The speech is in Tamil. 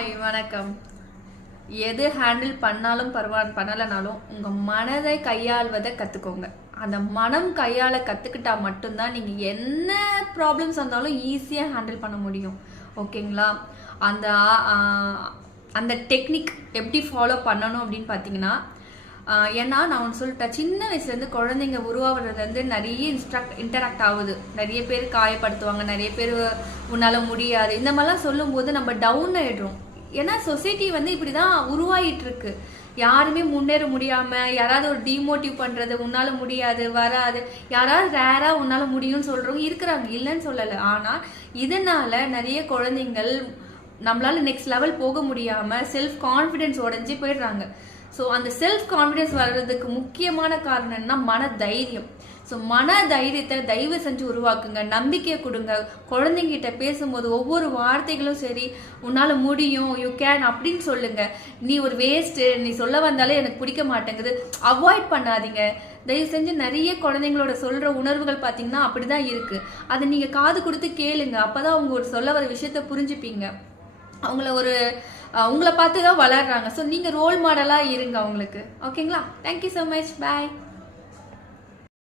வணக்கம். எது ஹேண்டில் பண்ணாலும் பண்ணலைனாலும் உங்கள் மனதை கையாள்வதை கற்றுக்கோங்க. அந்த மனம் கையாள கற்றுக்கிட்டா மட்டும்தான் நீங்கள் என்ன ப்ராப்ளம்ஸ் வந்தாலும் ஈஸியாக ஹேண்டில் பண்ண முடியும். ஓகேங்களா? அந்த அந்த டெக்னிக் எப்படி ஃபாலோ பண்ணணும் அப்படின்னு பார்த்தீங்கன்னா, ஏன்னா நான் ஒன்று சொல்லிட்டேன், சின்ன வயசுலேருந்து குழந்தைங்க உருவாகிறதுலேருந்து நிறைய இன்டராக்ட் ஆகுது. நிறைய பேர் காயப்படுத்துவாங்க, நிறைய பேர் உன்னால் முடியாது இந்த மாதிரிலாம் சொல்லும்போது நம்ம டவுன் ஆகிடுறோம். ஏன்னா சொசைட்டி இப்படி தான் உருவாகிட்டு இருக்கு. யாருமே முன்னேற முடியாமல் யாராவது ஒரு டிமோட்டிவ் பண்ணுறது, உன்னால் முடியாது வராது, யாராவது ரேராக உன்னால் முடியும்னு சொல்கிறவங்க இருக்கிறாங்க, இல்லைன்னு சொல்லலை. ஆனால் இதனால் நிறைய குழந்தைங்கள் நம்மளால நெக்ஸ்ட் லெவல் போக முடியாமல் செல்ஃப் கான்ஃபிடென்ஸ் உடஞ்சி போயிடுறாங்க. ஸோ அந்த செல்ஃப் கான்ஃபிடென்ஸ் வர்றதுக்கு முக்கியமான காரணம் என்ன? மன தைரியம். ஸோ மன தைரியத்தை தயவு செஞ்சு உருவாக்குங்க, நம்பிக்கையை கொடுங்க. குழந்தைங்கிட்ட பேசும்போது ஒவ்வொரு வார்த்தைகளும் சரி, உன்னால் முடியும், யூ கேன் அப்படின்னு சொல்லுங்க. நீ ஒரு வேஸ்ட்டு, நீ சொல்ல வந்தாலே எனக்கு பிடிக்க மாட்டேங்குது, அவாய்ட் பண்ணாதீங்க. தயவு செஞ்சு நிறைய குழந்தைங்களோட சொல்கிற உணர்வுகள் பார்த்தீங்கன்னா அப்படி தான் இருக்குது. அதை நீங்கள் காது கொடுத்து கேளுங்க. அப்போ தான் அவங்க ஒரு சொல்ல வர விஷயத்த புரிஞ்சுப்பீங்க. உங்களை பார்த்து தான் வளர்றாங்க. ஸோ நீங்கள் ரோல் மாடலாக இருங்க அவங்களுக்கு. ஓகேங்களா? Thank you so much. பாய்.